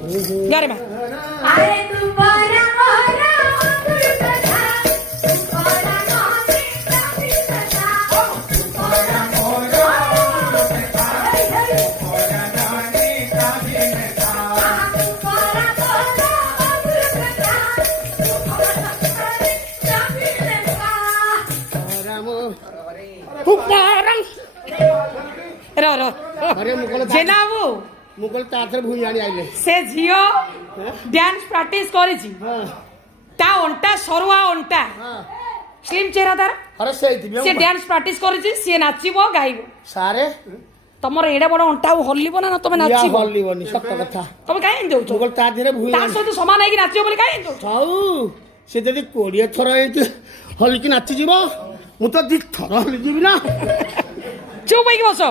गारे मां अरे तू बड़ा मोरा अकुल कथा तू बड़ा मोरे कभी कथा तू बड़ा मोरा अकुल कथा तू बड़ा नानी कभी कथा तू बड़ा मोरा अकुल कथा तू बड़ा नानी कभी कथा पुकारं रो रो अरे मुकल जेनाबू मुकल ताथर भूई आनी आइले से झियो डांस प्रैक्टिस करिछि हां ता ओंटा सरुआ ओंटा हां स्लिम चेहरा तार अरे से से डांस प्रैक्टिस करिछि से नाचिबो गाइबो सारे तमर एडे बड़ ओंटा हल्लिबो ना तमे या नाचिबो हल्लीबनी सत्य कथा तमे काहे देउछो मुकल ताथरे भूई ता सहित समान है कि नाचिबो बोली काहे देउछो थाऊ से जदि 20 थर एंती हल्की नाची जीवो मु तो 2 थर हल्ली जीवी ना चुप होई बसो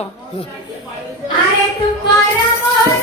अरे तू बड़ा मोरा